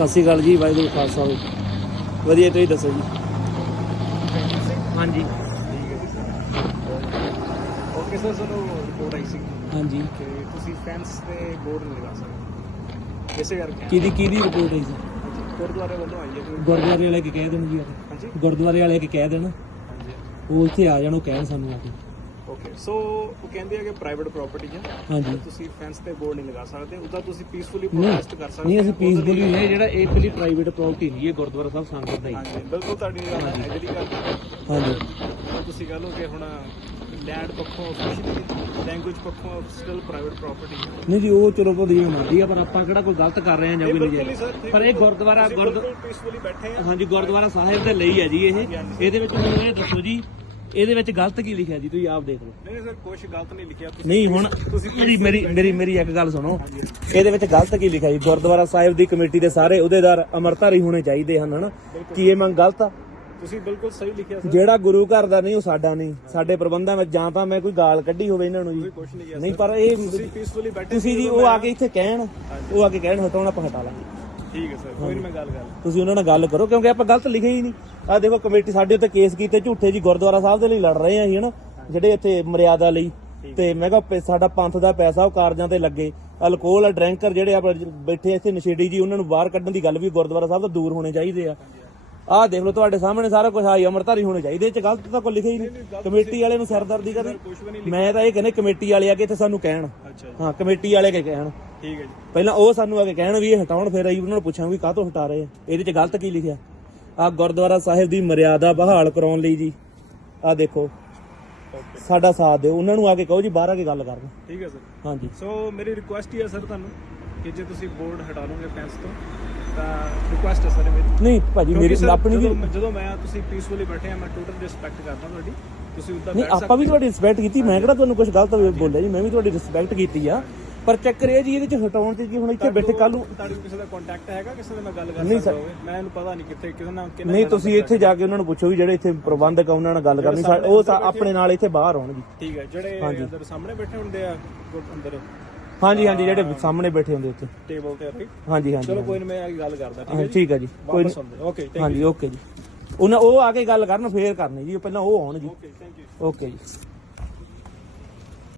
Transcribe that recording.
ਸਤਿ ਸ਼੍ਰੀ ਅਕਾਲ ਜੀ ਵਾਹਿਗੁਰੂ ਖਾਲਸਾ। ਜੀ ਵਧੀਆ ਤੁਸੀਂ ਦੱਸੋ ਜੀ? ਹਾਂਜੀ। ਓਕੇ ਸਰ ਸਾਨੂੰ ਰਿਪੋਰਟ ਆਈ ਸੀ? ਹਾਂਜੀ। ਕਿ ਤੁਸੀਂ ਫੈਂਸ ਤੇ ਬੋਰਡ ਨਹੀਂ ਲਗਾ ਸਕਦੇ। ਕਿਸੇ ਕਰਕੇ। ਕਿਹਦੀ ਕਿਹਦੀ ਰਿਪੋਰਟ ਜੀ ਹਾਂਜੀ, ਗੁਰਦੁਆਰੇ ਵੱਲੋਂ ਆਈ ਹੈ ਗੁਰਦੁਆਰੇ ਵਾਲੇ ਕੀ ਕਹਿ ਦੇਣ ਜੀ? ਹਾਂਜੀ। ਗੁਰਦੁਆਰੇ ਵਾਲੇ ਕੀ ਕਹਿ ਦੇਣ? ਹਾਂਜੀ। ਉਹ ਉੱਥੇ ਆ ਜਾਣ ਉਹ ਕਹਿਣ ਸਾਨੂੰ ਆ ਕੇ। ਓਕੇ ਸੋ ਉਹ ਕਹਿੰਦੇ ਆ ਕਿ ਪ੍ਰਾਈਵੇਟ ਪ੍ਰਾਪਰਟੀ ਹੈ ਹਾਂਜੀ। ਤੁਸੀਂ ਫੈਂਸ ਤੇ ਬੋਰਡ ਨਹੀਂ ਲਗਾ ਸਕਦੇ। ਉਹਦਾ ਤੁਸੀਂ ਪੀਸਫੁਲੀ ਪ੍ਰੋਟੈਸਟ ਕਰ ਸਕਦੇ ਨਹੀਂ ਅਸੀਂ ਪੀਸਫੁਲੀ ਨਹੀਂ ਜਿਹੜਾ ਇਹ ਪਹਿਲੀ ਪ੍ਰਾਈਵੇਟ ਪ੍ਰਾਪਰਟੀ ਨਹੀਂ ਹੈ ਗੁਰਦੁਆਰਾ ਸਾਹਿਬ ਸੰਗਤ ਦਾ ਹੀ। ਹਾਂਜੀ ਬਿਲਕੁਲ ਤੁਹਾਡੀ ਗੱਲ ਐਗਰੀ ਕਰਦਾ ਹਾਂਜੀ। ਤੁਸੀਂ ਕਹ ਲਓ ਕਿ ਹੁਣ ਲੈਂਡ ਪੱਖੋਂ ਸਪੈਸ਼ਲੀ ਲੈਂਗੁਏਜ ਪੱਖੋਂ ਸਟਿਲ ਪ੍ਰਾਈਵੇਟ ਪ੍ਰਾਪਰਟੀ ਨਹੀਂ ਜੀ ਉਹ ਚਲੋ ਵਧੀਆ ਮੰਨਦੀ ਆ ਪਰ ਆਪਾਂ ਕਿਹੜਾ ਕੋਈ ਗਲਤ ਕਰ ਰਹੇ ਹਾਂ ਜਾਂ ਹੀ ਨਹੀਂ ਸਰ ਪਰ ਇਹ ਗੁਰਦੁਆਰਾ ਗੁਰਦ ਪੀਸਫੁਲੀ ਬੈਠੇ ਆ। ਹਾਂਜੀ ਗੁਰਦੁਆਰਾ ਸਾਹਿਬ ਦੇ ਲਈ ਹੈ ਜੀ ਇਹ। ਇਹਦੇ ਵਿੱਚ ਮੈਨੂੰ ਇਹ ਦੱਸੋ ਜੀ ਇਹਦੇ ਵਿੱਚ ਗਲਤ ਕੀ ਲਿਖਿਆ ਜੀ? ਤੁਸੀਂ ਆਪ ਦੇਖ ਲਓ। ਨਹੀਂ ਸਰ ਕੁਝ ਗਲਤ ਨਹੀਂ ਲਿਖਿਆ। ਤੁਸੀਂ ਨਹੀਂ ਹੁਣ ਤੁਸੀਂ ਮੇਰੀ ਮੇਰੀ ਮੇਰੀ ਮੇਰੀ ਇੱਕ ਗੱਲ ਸੁਣੋ। ਇਹਦੇ ਵਿੱਚ ਗਲਤ ਕੀ ਲਿਖਿਆ ਜੀ? ਗੁਰਦੁਆਰਾ ਸਾਹਿਬ ਦੀ ਕਮੇਟੀ ਦੇ ਸਾਰੇ ਅਹੁਦੇਦਾਰ ਅਮਰਤਾਰੀ ਹੋਣੇ ਚਾਹੀਦੇ ਹਨ ਹਨਾ? ਕੀ ਇਹ ਮੰਗ ਗਲਤ ਆ? ਤੁਸੀਂ ਬਿਲਕੁਲ ਸਹੀ ਲਿਖਿਆ ਸਰ। ਜਿਹੜਾ ਗੁਰੂ ਘਰ ਦਾ ਨਹੀਂ ਉਹ ਸਾਡਾ ਨਹੀਂ। ਸਾਡੇ ਪ੍ਰਬੰਧਾਂ ਵਿੱਚ ਜਾਂ ਤਾਂ ਮੈਂ ਕੋਈ ਗਾਲ ਕੱਢੀ ਹੋਵੇ ਇਹਨਾਂ ਨੂੰ ਜੀ। ਨਹੀਂ ਪਰ ਇਹ ਤੁਸੀਂ ਪੀਸਫੁਲੀ ਬੈਠੇ ਤੁਸੀਂ ਜੀ ਉਹ ਆ ਕੇ ਇੱਥੇ ਕਹਿਣ ਉਹ ਆ ਕੇ ਕਹਿਣ ਹਟਾਉਣਾ ਆਪਾਂ ਹਟਾ ਲਾਂਗੇ। ਠੀਕ ਹੈ ਸਰ ਕੋਈ ਨਹੀਂ ਮੈਂ ਗੱਲ ਕਰ ਤੁਸੀਂ ਉਹਨਾਂ ਨਾਲ ਗੱਲ ਕਰੋ ਕਿਉਂਕਿ ਆਪਾਂ ਗਲਤ ਲਿਖਿਆ ਹੀ ਨਹੀਂ। ਆ ਦੇਖੋ ਕਮੇਟੀ ਸਾਡੇ ਉੱਤੇ ਕੇਸ ਕੀਤੇ ਝੂਠੇ ਜੀ ਗੁਰਦੁਆਰਾ ਸਾਹਿਬ ਦੇ ਲਈ ਲੜ ਰਹੇ ਆ ਜੀ ਹਨਾ? ਜਿਹੜੇ ਇੱਥੇ ਮਰਿਆਦਾ ਲਈ। ਤੇ ਮੈਂ ਕਿਹਾ ਪੈ- ਸਾਡਾ ਪੰਥ ਦਾ ਪੈਸਾ ਉਹ ਕਾਰਜਾਂ ਤੇ ਲੱਗੇ। ਅਲਕੋਹਲ ਡਰਿੰਕਰ ਜਿਹੜੇ ਆਪਣੇ ਬੈਠੇ ਇੱਥੇ ਨਸ਼ੇੜੀ ਜੀ ਉਹਨਾਂ ਨੂੰ ਬਾਹਰ ਕੱਢਣ ਦੀ ਗੱਲ ਵੀ ਗੁਰਦੁਆਰਾ ਸਾਹਿਬ ਤੋਂ ਦੂਰ ਹੋਣੇ ਚਾਹੀਦੇ ਆ। ਆਹ ਦੇਖ ਲਓ ਤੁਹਾਡੇ ਸਾਹਮਣੇ ਸਾਰਾ ਕੁਝ ਆਈ ਅਮਰਧਾਰੀ ਹੋਣੇ ਚਾਹੀਦੇ ਇਹ ਚ ਗਲਤ ਤਾਂ ਕੋਈ ਲਿਖਿਆ ਹੀ ਨਹੀਂ। ਕਮੇਟੀ ਵਾਲੇ ਨੂੰ ਸਰਦਰਦੀ ਨਹੀਂ ਮੈਂ ਤਾਂ ਇਹ ਕਹਿੰਦੇ ਕਮੇਟੀ ਵਾਲੇ ਆ ਕੇ ਇੱਥੇ ਸਾਨੂੰ ਕਹਿਣ। ਅੱਛਾ ਜੀ। ਹਾਂ ਕਮੇਟੀ ਵਾਲੇ ਕੇ ਕਹਿਣ। ਠੀਕ ਹੈ ਜੀ। ਪਹਿਲਾਂ ਉਹ ਸਾਨੂੰ ਆ ਕੇ ਕਹਿਣ ਵੀ ਇਹ ਹਟਾਉਣ ਫਿਰ ਅਸੀਂ ਉਹਨਾਂ ਨੂੰ ਪੁੱਛਾਂਗੇ ਵੀ ਕਾਹਤੋਂ ਹਟਾ ਰਹੇ ਆ? ਇਹਦੇ 'ਚ ਗਲਤ ਕੀ ਲਿਖਿਆ? ਆ ਗੁਰਦੁਆਰਾ ਸਾਹਿਬ ਦੀ ਮਰਿਆਦਾ ਬਹਾਲ ਕਰਾਉਣ ਲਈ ਜੀ। ਆ ਦੇਖੋ ਓਕੇ ਸਾਡਾ ਸਾਥ ਦਿਓ। ਉਹਨਾਂ ਨੂੰ ਆ ਕੇ ਕਹੋ ਜੀ ਬਾਹਰ ਆ ਕੇ ਗੱਲ ਕਰਨ। ਠੀਕ ਹੈ ਸਰ। ਹਾਂਜੀ। ਸੋ ਮੇਰੀ ਰਿਕੁਐਸਟ ਹੀ ਹੈ ਸਰ ਤੁਹਾਨੂੰ ਕਿ ਜੇ ਤੁਸੀਂ ਬੋਰਡ ਹਟਾ ਲਓਗੇ ਫੈਂਸ ਤੋਂ ਤਾਂ ਰਿਕੁਐਸਟ ਹੈ ਸਰ ਮੇਰੀ। ਨਹੀਂ ਭਾਜੀ ਮੇਰੀ ਕਿਉਂਕਿ sir, ਆਪਣੀ ਵੀ ਜਦੋਂ- ਜਦੋਂ ਮੈਂ ਤੁਸੀਂ ਪੀਸਫੁਲੀ ਬੈਠੇ ਆ ਮੈਂ ਟੋਟਲ ਰਿਸਪੈਕਟ ਕਰਦਾ ਤੁਹਾਡੀ। ਤੁਸੀਂ ਉੱਦਾਂ ਨਹੀਂ ਬੈਠ ਆਪਾਂ ਵੀ ਤੁਹਾਡੀ ਰਿਸਪੈਕਟ ਕੀਤੀ। ਮੈਂ ਕਿਹੜਾ ਤੁਹਾਨੂੰ ਕੁਝ ਗਲਤ ਬੋਲਿਆ ਜੀ? ਮੈਂ ਵੀ ਤੁਹਾਡੀ ਰਿਸਪੈਕਟ ਕੀਤੀ ਆ। ਪਰ ਚੱਕਰ ਇਹ ਜੀ ਇਹਦੇ 'ਚ ਹਟਾਉਣ 'ਚ ਕੀ ਹੁਣ ਇੱਥੇ ਬੈਠੇ ਕੱਲ ਨੂੰ ਤੁਹਾਡੇ ਕਿਸੇ ਦਾ ਕੰਟੈਕਟ ਹੈਗਾ? ਕਿਸੇ ਨਾਲ ਮੈਂ ਗੱਲ ਕਰ ਨਹੀਂ ਸਕਦਾ। ਹੋਵੇ। ਮੈਂ ਇਹਨੂੰ ਪਤਾ ਨਹੀਂ ਕਿੱਥੇ ਕਿਸੇ ਨਾਲ ਕਿਹਨਾਂ ਨਹੀਂ ਨਾਲ ਤੁਸੀਂ ਇੱਥੇ ਜਾ ਕੇ ਉਹਨਾਂ ਨੂੰ ਪੁੱਛੋ ਵੀ ਜਿਹੜੇ ਇੱਥੇ ਪ੍ਰਬੰਧਕ ਆ ਉਹਨਾਂ ਨਾਲ ਗੱਲ ਕਰਨੀ। ਸਾ- ਉਹ ਤਾਂ ਆਪਣੇ ਨਾਲ ਇੱਥੇ ਬਾਹਰ ਆਉਣ ਜੀ ਠੀਕ ਹੈ। ਜਿਹੜੇ ਅੰਦਰ ਸਾਹਮਣੇ ਬੈਠੇ ਹੁੰਦੇ ਆ ਗੁਰ- ਅੰਦਰ। ਹਾਂਜੀ ਹਾਂਜੀ ਜਿਹੜੇ ਸਾਹਮਣੇ ਬੈਠੇ ਹੁੰਦੇ ਉੱਥੇ ਟੇਬਲ ਤੇ ਰਾਈਟ ਹਾਂਜੀ ਹਾਂਜੀ ਚਲੋ ਕੋਈ ਨਹੀਂ ਮੈਂ ਆ ਗੱਲ ਕਰਦਾ। ਠੀਕ ਹੈ ਹਾਂ, ਜੀ? ਠੀਕ ਹੈ ਜੀ। ਕੋਈ ਵਾਪਸ ਆਉਂਦੇ। ਓਕੇ ਥੈਂਕ ਹਾਂਜੀ ਓਕੇ ਜੀ। ਉਹਨਾਂ ਉਹ ਆ ਕੇ ਗੱਲ ਕਰਨ ਫੇਰ ਕਰਨੀ ਜੀ। ਪਹਿਲਾਂ ਉਹ ਆਉਣ ਜੀ। ਓਕੇ ਥੈਂਕ ਯੂ ਓਕੇ ਜੀ।